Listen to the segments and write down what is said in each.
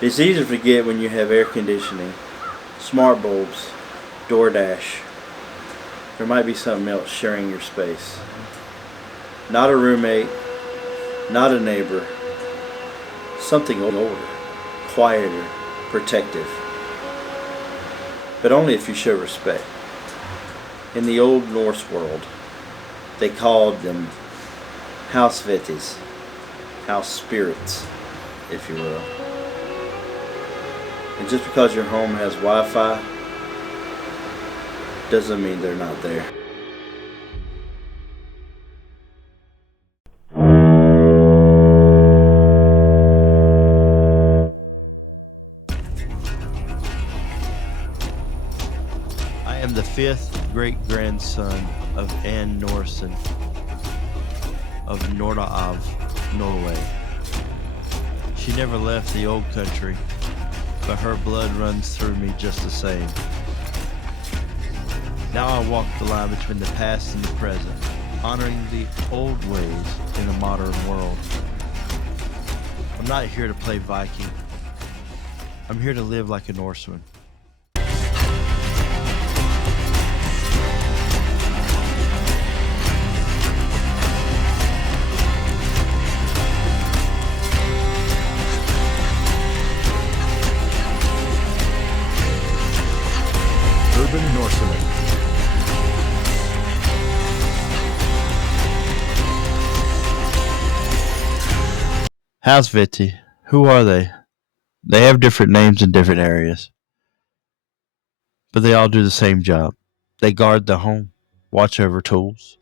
It's easy to forget when you have air conditioning, smart bulbs, DoorDash. There might be something else sharing your space. Not a roommate, not a neighbor. Something older, quieter, protective. But only if you show respect. In the old Norse world, they called them Hauswitzes, house spirits, if you will. And just because your home has Wi-Fi doesn't mean they're not there. I am the fifth great-grandson of Anne Norseman of Nordav, Norway. She never left the old country, but her blood runs through me just the same. Now I walk the line between the past and the present, honoring the old ways in a modern world. I'm not here to play Viking. I'm here to live like a Norseman. Urban Norseman. Hauswitzes, who are they? They have different names in different areas, but they all do the same job. They guard the home, watch over tools,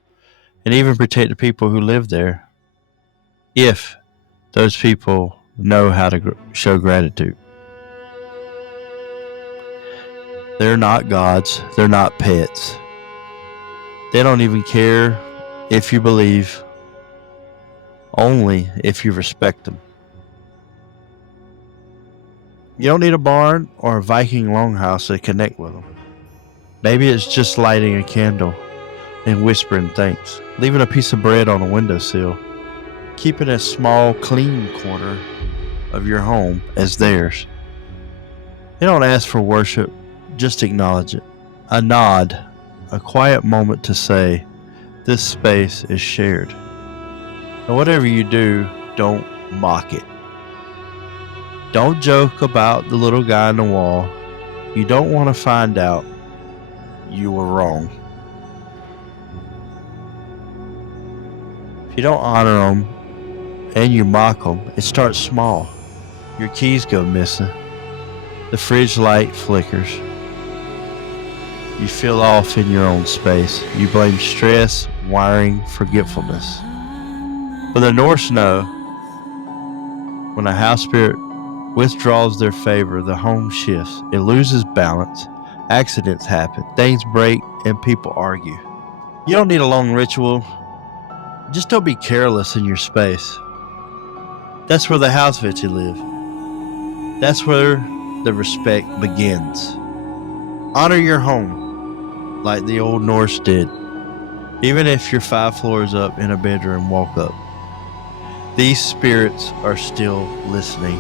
and even protect the people who live there, if those people know how to show gratitude. They're not gods, they're not pets. They don't even care if you believe, only if you respect them. You don't need a barn or a Viking longhouse to connect with them. Maybe it's just lighting a candle and whispering thanks, leaving a piece of bread on a windowsill, keeping a small, clean corner of your home as theirs. They don't ask for worship, just acknowledge it. A nod, a quiet moment to say, this space is shared. And whatever you do, don't mock it. Don't joke about the little guy on the wall. You don't want to find out you were wrong. If you don't honor them and you mock them, it starts small. Your keys go missing. The fridge light flickers. You feel off in your own space. You blame stress, wiring, forgetfulness. But the Norse know when a house spirit withdraws their favor, the home shifts. It loses balance. Accidents happen. Things break and people argue. You don't need a long ritual. Just don't be careless in your space. That's where the Hauswitzes live. That's where the respect begins. Honor your home like the old Norse did. Even if you're 5 floors up in a bedroom, walk up. These spirits are still listening.